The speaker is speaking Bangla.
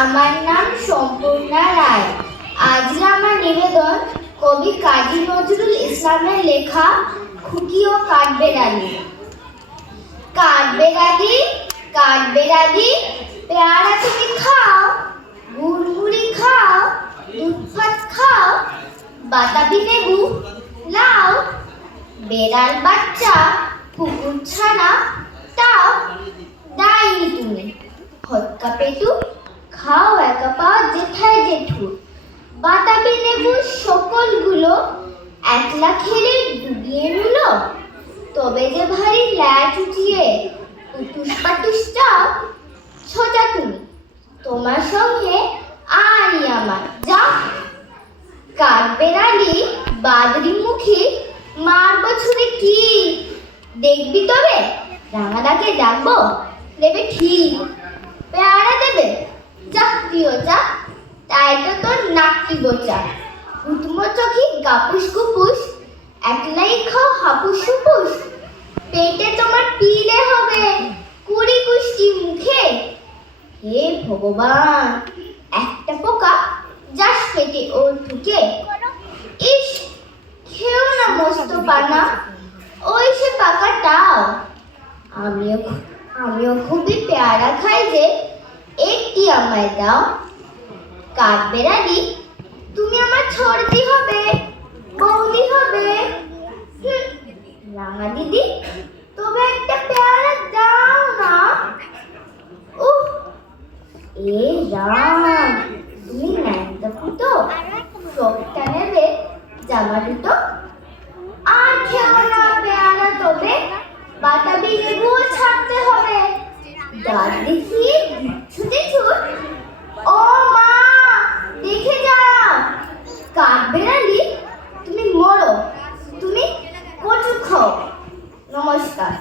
আমার নাম সম্পূর্ণা রায়। আজ আমার নিবেদন কবি কাজী নজরুল ইসলামের লেখা খুকি ও কাঠবেড়ালি। কাঠবেড়ালি, কাঠবেড়ালি, পেয়ারা তুমি খাও, গুড়গুড়ি খাও, দুধ ভাত খাও, বাতাবি লেবু লাও, বেড়াল বাচ্চা কুকুর ছানা তাও, ডাইনি তুমি হত্যা পেটু, খাও একা পাওয়া জেঠায় জেঠু, বাতাবি লেবু সকলগুলো একলা খেলে ডুবিয়ে নিল, তবে যে ভারী ল্যাচ উঠিয়ে উটুস পাটুস যাও, সোজা তুমি তোমার সঙ্গে আরই আমার যাও। কাঠবেড়ালি বাদরি মুখী মার বছরে কি দেখবি তবে, রাঙাদাকে ডাকবো দেবে ঠিক, পেয়ারা দেবে যা প্রিয় যা, তাই তো তোর নাকটি বোচা, উঠমো চোখি গাপুস গুপুস, একলাই খাও হাপুস হুপুস, পেটে তোমার পিলে হবে কুড়ি কুষ্টি মুখে। হে ভগবান, একটা পোকা যাস পেটে ও ঢুকে, ইস খেও না মস্ত পানা, ওই সে পাকাটাও। আমিও খুবই পেয়ারা খাই যে, একটি আমায় দাও। কাঠবেড়ালি তুমি আমার ছর্দি হবে, বৌদি হবে, রাঙা দিদি তবে একটা পেয়ারা দাও না। উহ এ রাম, তুমি ন্যাংটা ফুটো, সবটা নেবে জামা দুটো, আর খেও না পেয়ারা তবে, বাতাবি লেবুও ছাড়তে হবে। দাঁত দেখিয়ে ছুটে ছুট, ও মা দেখে যাও। কাঠবেড়ালি তুমি মরো, তুমি কচু খাও। নমস্কার।